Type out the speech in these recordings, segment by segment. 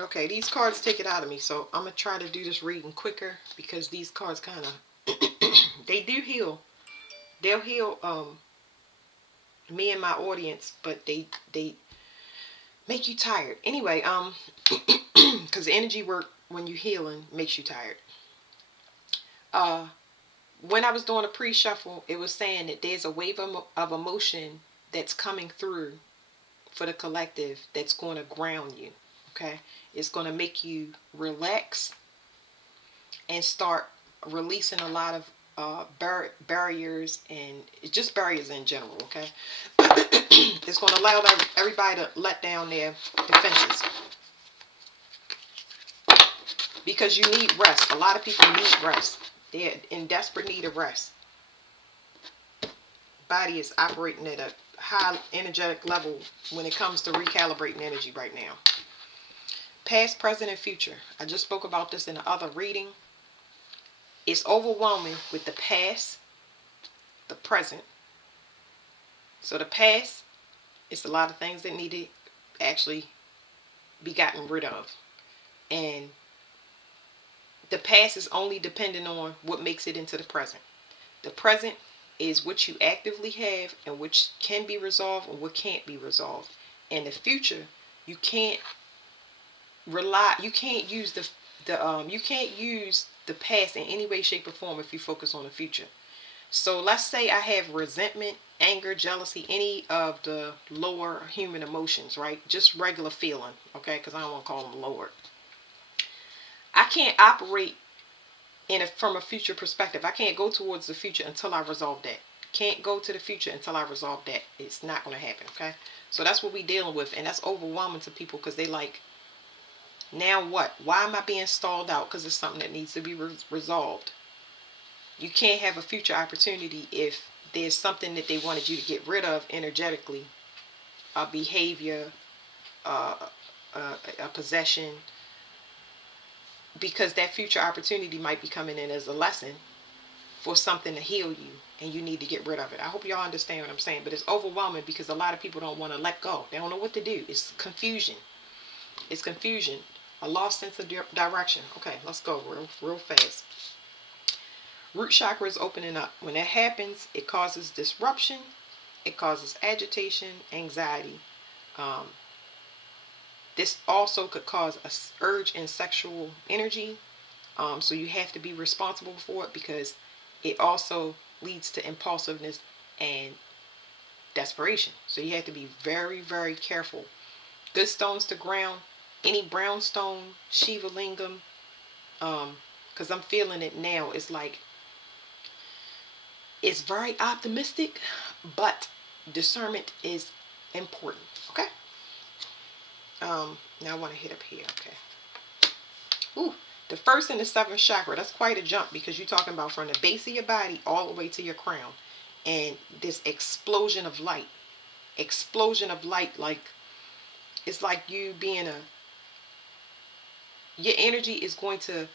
Okay, these cards take it out of me, so I'm going to try to do this reading quicker because these cards kind of, they do heal. They'll heal me and my audience, but they make you tired. Anyway, because energy work when you're healing makes you tired. Uh, when I was doing a pre-shuffle, it was saying that there's a wave of emotion that's coming through for the collective that's going to ground you. Okay, it's going to make you relax and start releasing a lot of barriers and just barriers in general. Okay, it's going to allow everybody to let down their defenses because you need rest. A lot of people need rest. They're in desperate need of rest. Body is operating at a high energetic level when it comes to recalibrating energy right now. Past, present, and future. I just spoke about this in the other reading. It's overwhelming with the past, the present. So the past, it's a lot of things that need to actually be gotten rid of. And the past is only dependent on what makes it into the present. The present is what you actively have and which can be resolved and what can't be resolved. And the future, you can't you can't use you can't use the past in any way, shape, or form if you focus on the future. So let's say I have resentment, anger, jealousy, any of the lower human emotions, right? Just regular feeling, okay? Because I don't want to call them lower. I can't operate from a future perspective. I can't go towards the future until I resolve that. Can't go to the future until I resolve that. It's not going to happen, okay? So that's what we're dealing with, and that's overwhelming to people because they like, now what? Why am I being stalled out? Because it's something that needs to be resolved. You can't have a future opportunity if there's something that they wanted you to get rid of energetically, a behavior, uh, a possession, because that future opportunity might be coming in as a lesson for something to heal you and you need to get rid of it. I hope y'all understand what I'm saying, but it's overwhelming because a lot of people don't want to let go. They don't know what to do. It's confusion. It's confusion. A lost sense of direction. Okay, let's go real fast. Root chakra is opening up. When that happens, it causes disruption. It causes agitation, anxiety. Um, this also could cause a urge in sexual energy. So you have to be responsible for it because it also leads to impulsiveness and desperation. So you have to be very, very careful. Good stones to ground. Any brown stone, Shiva lingam. Because I'm feeling it now. It's like, it's very optimistic, but discernment is important. Okay. Now I want to hit up here. Okay. Ooh, the first and the seventh chakra. That's quite a jump because you're talking about from the base of your body all the way to your crown, and this explosion of light. Explosion of light, like it's like you being your energy is going to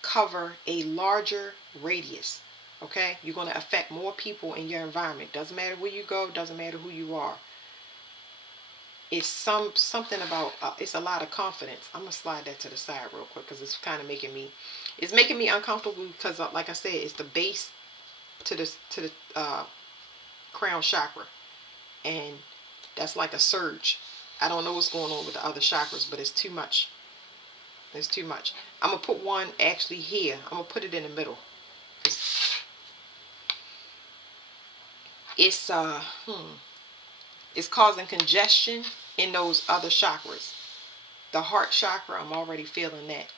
cover a larger radius. Okay, you're going to affect more people in your environment. Doesn't matter where you go. Doesn't matter who you are. It's something about it's a lot of confidence. I'm gonna slide that to the side real quick because it's kind of making me uncomfortable because like I said, it's the base to the crown chakra, and that's like a surge. I don't know what's going on with the other chakras, but it's too much. It's too much. I'm gonna put one actually here. I'm gonna put it in the middle. It's it's causing congestion in those other chakras. The heart chakra, I'm already feeling that.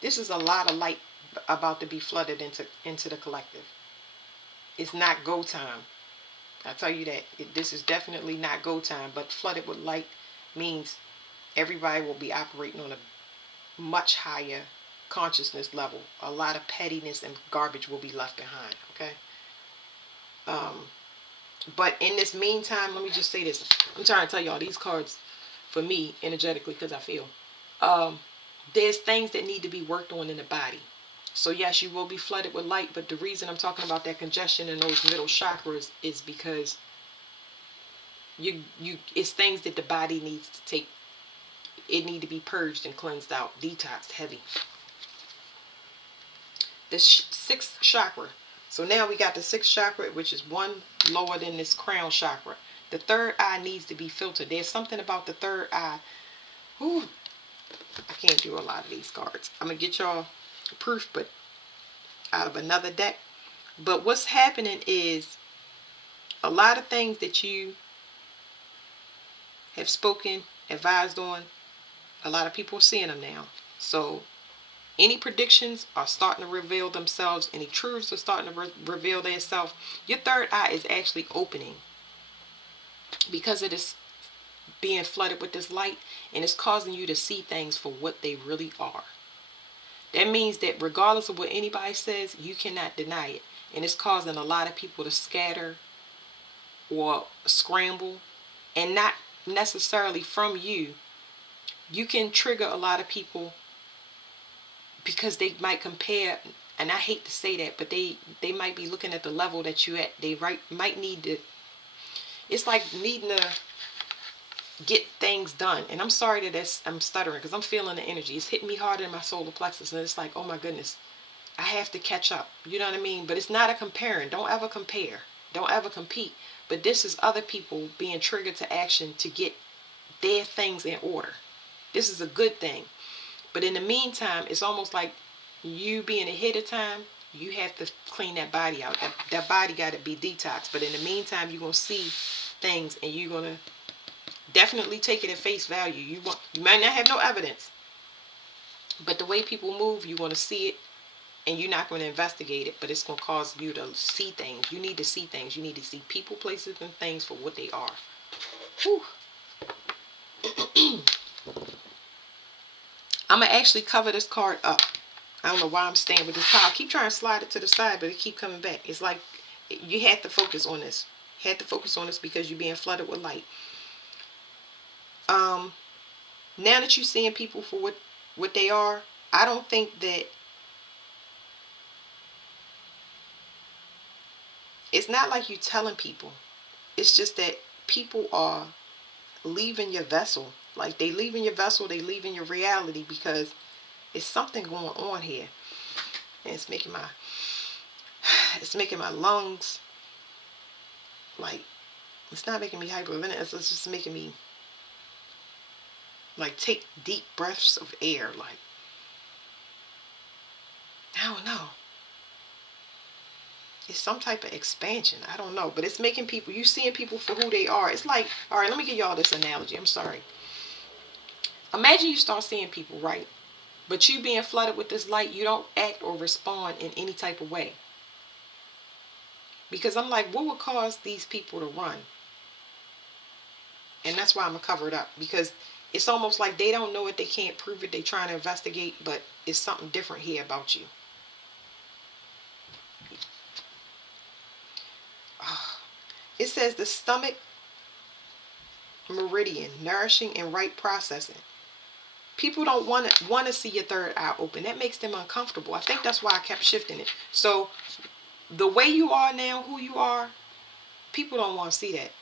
This is a lot of light about to be flooded into the collective. It's not go time. I tell you that. This is definitely not go time, but flooded with light means everybody will be operating on a much higher consciousness level. A lot of pettiness and garbage will be left behind, okay? But in this meantime, let me just say this. I'm trying to tell y'all these cards for me energetically because I feel there's things that need to be worked on in the body. So yes, you will be flooded with light, but the reason I'm talking about that congestion in those middle chakras is because it's things that the body needs to take. It need to be purged and cleansed out, detoxed, heavy. The sixth chakra. So now we got the sixth chakra, which is one lower than this crown chakra. The third eye needs to be filtered. There's something about the third eye. Whew, I can't do a lot of these cards. I'm going to get y'all proof, but out of another deck. But what's happening is a lot of things that you have spoken, advised on, a lot of people are seeing them now. So any predictions are starting to reveal themselves. Any truths are starting to reveal themselves. Your third eye is actually opening because it is being flooded with this light, and it's causing you to see things for what they really are. That means that regardless of what anybody says, you cannot deny it. And it's causing a lot of people to scatter or scramble, and not necessarily from you. You can trigger a lot of people because they might compare, and I hate to say that, but they might be looking at the level that you at. They might need to, it's like needing to get things done. And I'm sorry that I'm stuttering because I'm feeling the energy. It's hitting me harder in my solar plexus, and it's like, oh my goodness, I have to catch up. You know what I mean? But it's not a comparing. Don't ever compare. Don't ever compete. But this is other people being triggered to action to get their things in order. This is a good thing. But in the meantime, it's almost like you being ahead of time, you have to clean that body out. That body got to be detoxed. But in the meantime, you're going to see things, and you're going to definitely take it at face value. You might not have no evidence, but the way people move, you're going to see it, and you're not going to investigate it, but it's going to cause you to see things. You need to see things. You need to see people, places, and things for what they are. Whew. I'm going to actually cover this card up. I don't know why I'm staying with this pile. I keep trying to slide it to the side, but it keep coming back. It's like you have to focus on this. You have to focus on this because you're being flooded with light. Now that you're seeing people for what they are, I don't think that it's not like you telling people. It's just that people are leaving your vessel. Like they leaving your vessel, they leaving your reality because it's something going on here. And it's making my lungs, like, it's not making me hyperventilating. It's just making me like take deep breaths of air. Like, I don't know. It's some type of expansion. I don't know. But it's making people, you seeing people for who they are. It's like, all right, let me give y'all this analogy. I'm sorry. Imagine you start seeing people, right? But you being flooded with this light, you don't act or respond in any type of way. Because I'm like, what would cause these people to run? And that's why I'm going to cover it up. Because it's almost like they don't know it. They can't prove it. They're trying to investigate. But it's something different here about you. It says the stomach meridian, nourishing and right processing. People don't want to see your third eye open. That makes them uncomfortable. I think that's why I kept shifting it. So the way you are now, who you are, people don't want to see that.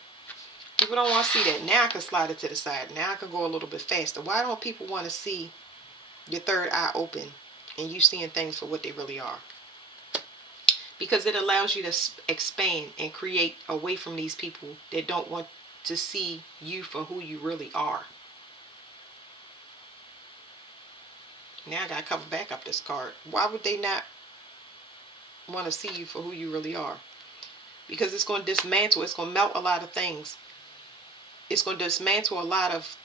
People don't want to see that. Now I can slide it to the side. Now I can go a little bit faster. Why don't people want to see your third eye open and you seeing things for what they really are? Because it allows you to expand and create away from these people that don't want to see you for who you really are. Now I got to cover back up this card. Why would they not want to see you for who you really are? Because it's going to dismantle. It's going to melt a lot of things. It's going to dismantle a lot of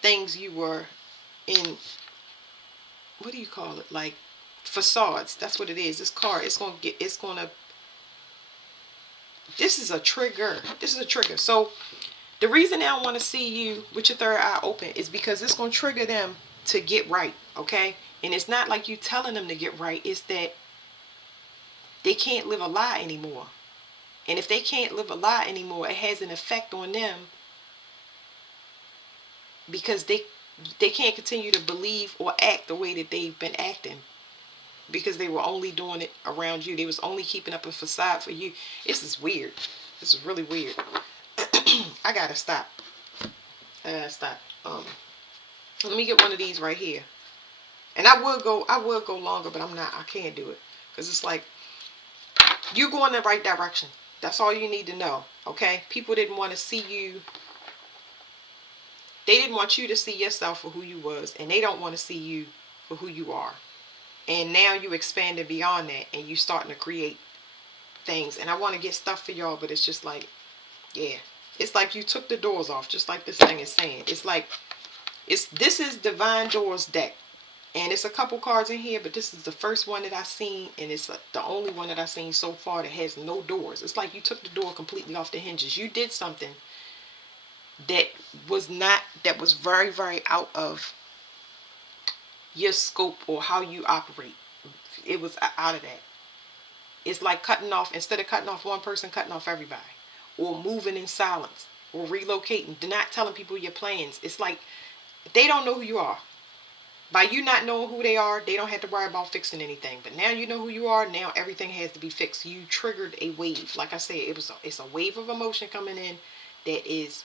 things you were in. What do you call it? Like facades. That's what it is. This card, this is a trigger. This is a trigger. So the reason they don't want to see you with your third eye open is because it's going to trigger them to get right. Okay? And it's not like you telling them to get right. It's that they can't live a lie anymore. And if they can't live a lie anymore, it has an effect on them because they can't continue to believe or act the way that they've been acting because they were only doing it around you. They was only keeping up a facade for you. This is weird. This is really weird. I gotta stop. Let me get one of these right here. And I would go longer, but I can't do it. Because it's like, you go in the right direction. That's all you need to know, okay? People didn't want to see you. They didn't want you to see yourself for who you was, and they don't want to see you for who you are. And now you expanded beyond that, and you starting to create things. And I want to get stuff for y'all, but it's just like, yeah. It's like you took the doors off, just like this thing is saying. It's like, this is Divine Doors deck. And it's a couple cards in here, but this is the first one that I've seen, and it's the only one that I've seen so far that has no doors. It's like you took the door completely off the hinges. You did something that was very, very out of your scope or how you operate. It was out of that. It's like cutting off, instead of cutting off one person, cutting off everybody. Or moving in silence. Or relocating. Not telling people your plans. It's like they don't know who you are. By you not knowing who they are, they don't have to worry about fixing anything. But now you know who you are. Now everything has to be fixed. You triggered a wave. Like I said, it's a wave of emotion coming in that is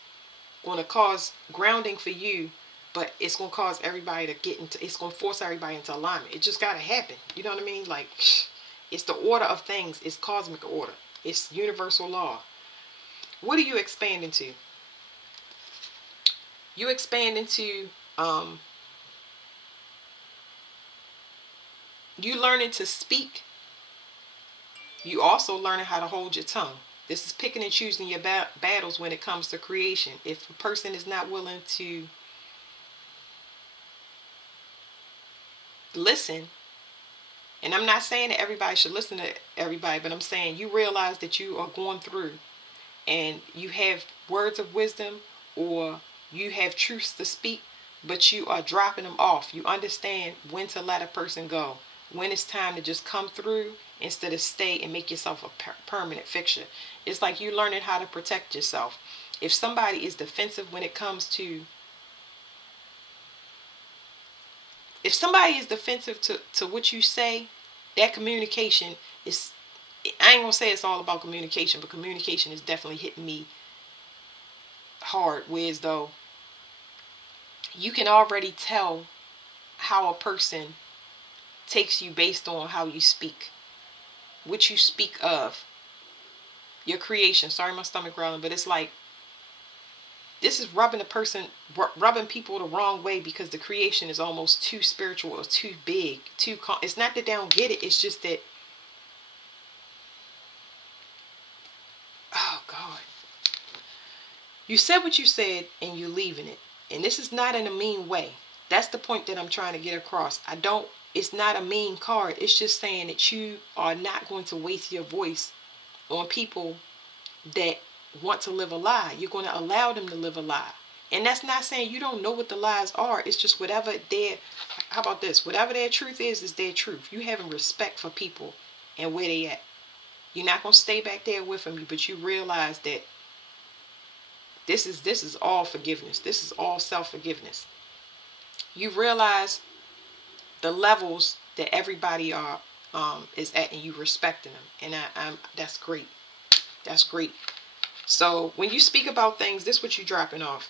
going to cause grounding for you, but it's going to cause everybody to it's going to force everybody into alignment. It just got to happen. You know what I mean? Like, it's the order of things. It's cosmic order. It's universal law. What are you expanding to? You expand into, you learning to speak. You also learning how to hold your tongue. This is picking and choosing your battles when it comes to creation. If a person is not willing to listen, and I'm not saying that everybody should listen to everybody, but I'm saying you realize that you are going through and you have words of wisdom or you have truths to speak, but you are dropping them off. You understand when to let a person go, when it's time to just come through instead of stay and make yourself a permanent fixture. It's like you learning how to protect yourself. If somebody is defensive when it comes to, if somebody is defensive to what you say, that communication is, I ain't gonna say it's all about communication, but communication is definitely hitting me hard. Whereas though you can already tell how a person takes you based on how you speak, what you speak of, your creation. Sorry, my stomach growling, but it's like, this is rubbing people the wrong way because the creation is almost too spiritual or too big, it's not that they don't get it. It's just that, oh God, you said what you said and you're leaving it. And this is not in a mean way. That's the point that I'm trying to get across. It's not a mean card. It's just saying that you are not going to waste your voice on people that want to live a lie. You're going to allow them to live a lie. And that's not saying you don't know what the lies are. It's just whatever how about this? Whatever their truth is their truth. You having respect for people and where they at. You're not going to stay back there with them, but you realize that this is all forgiveness. This is all self-forgiveness. You realize the levels that everybody is at, and you respecting them, and that's great. That's great. So when you speak about things, this is what you're dropping off.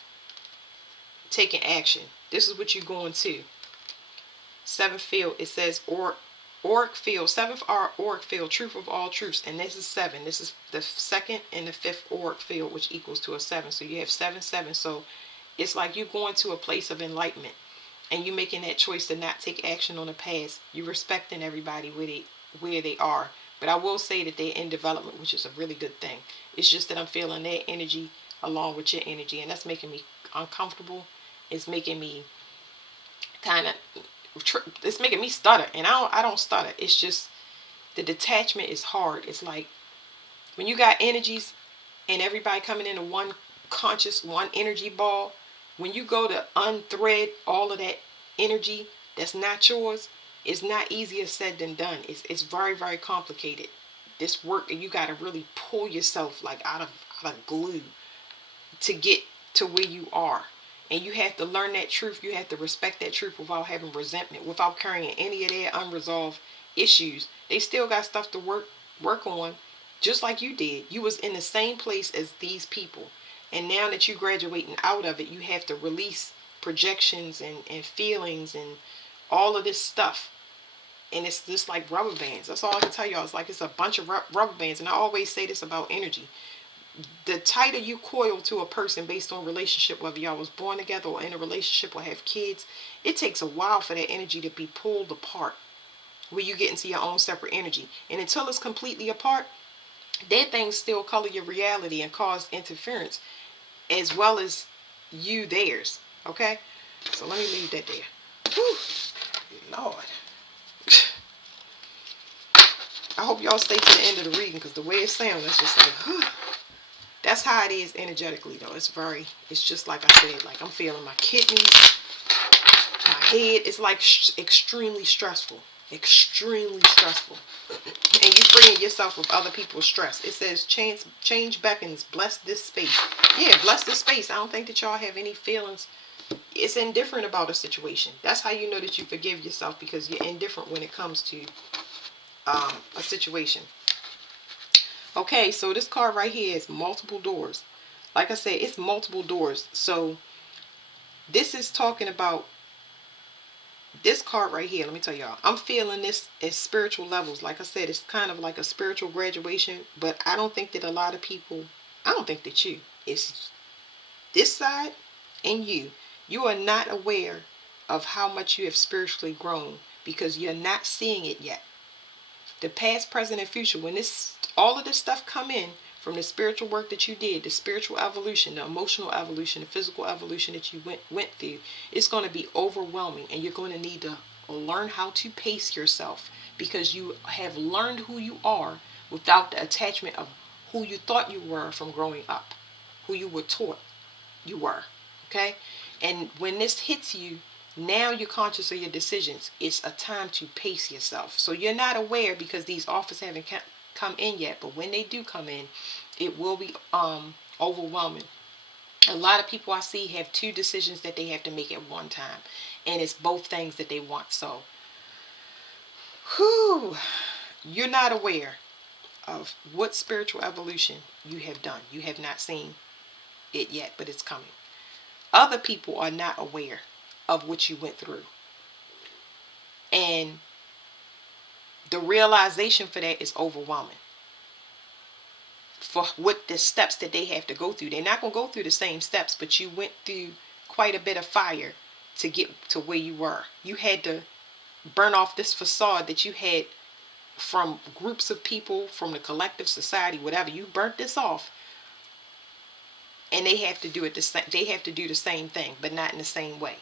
Taking action. This is what you're going to. Seventh field. It says auric field. Seventh auric field. Truth of all truths. And this is 7. This is the second and the 5th auric field, which equals to a 7. So you have 7, 7. So it's like you're going to a place of enlightenment. And you making that choice to not take action on the past. You respecting everybody where they are. But I will say that they're in development, which is a really good thing. It's just that I'm feeling their energy along with your energy, and that's making me uncomfortable. It's making me it's making me stutter, and I don't stutter. It's just the detachment is hard. It's like when you got energies and everybody coming into one conscious, one energy ball. When you go to unthread all of that energy that's not yours, it's not easier said than done. It's very, very complicated. This work, and you got to really pull yourself like out of glue to get to where you are. And you have to learn that truth. You have to respect that truth without having resentment, without carrying any of their unresolved issues. They still got stuff to work on, just like you did. You was in the same place as these people. And now that you're graduating out of it, you have to release projections and feelings and all of this stuff. And it's just like rubber bands. That's all I can tell y'all. It's like it's a bunch of rubber bands. And I always say this about energy. The tighter you coil to a person based on relationship, whether y'all was born together or in a relationship or have kids, it takes a while for that energy to be pulled apart, where you get into your own separate energy. And until it's completely apart, that things still color your reality and cause interference, as well as you theirs. Okay? So let me leave that there. Whew. Lord. I hope y'all stay to the end of the reading, because the way it sounds, it's just like, that's how it is energetically, though. It's just like I said, like I'm feeling my kidneys, my head. It's like extremely stressful. Extremely stressful. And you freeing yourself of other people's stress. It says change beckons, bless this space. Yeah, bless this space. I don't think that y'all have any feelings. It's indifferent about a situation. That's how you know that you forgive yourself, because you're indifferent when it comes to a situation. Okay, so this card right here is multiple doors. Like I said, it's multiple doors. So this is talking about this card right here. Let me tell y'all, I'm feeling this as spiritual levels. Like I said, it's kind of like a spiritual graduation, but I don't think that a lot of people, I don't think that it's this side and you are not aware of how much you have spiritually grown, because you're not seeing it yet. The past, present, and future, when all of this stuff come in from the spiritual work that you did, the spiritual evolution, the emotional evolution, the physical evolution that you went through, it's going to be overwhelming, and you're going to need to learn how to pace yourself, because you have learned who you are without the attachment of who you thought you were from growing up, who you were taught you were. Okay? And when this hits you, now you're conscious of your decisions. It's a time to pace yourself. So you're not aware, because these offers haven't come in yet. But when they do come in, it will be overwhelming. A lot of people I see have two decisions that they have to make at one time. And it's both things that they want. So, you're not aware of what spiritual evolution you have done. You have not seen it yet, but it's coming. Other people are not aware of what you went through. And the realization for that is overwhelming. For what the steps that they have to go through. They're not going to go through the same steps, but you went through quite a bit of fire to get to where you were. You had to burn off this facade that you had from groups of people, from the collective society, whatever. You burnt this off. And they have to do it they have to do the same thing, but not in the same way.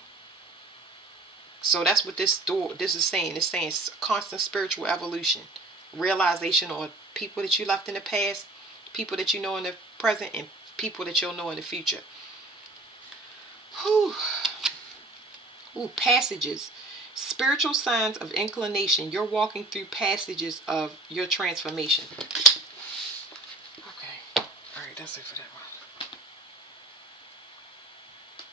So that's what this is saying. It's saying constant spiritual evolution, realization on people that you left in the past, people that you know in the present, and people that you'll know in the future. Passages. Spiritual signs of inclination. You're walking through passages of your transformation. Okay. All right, that's it for that one.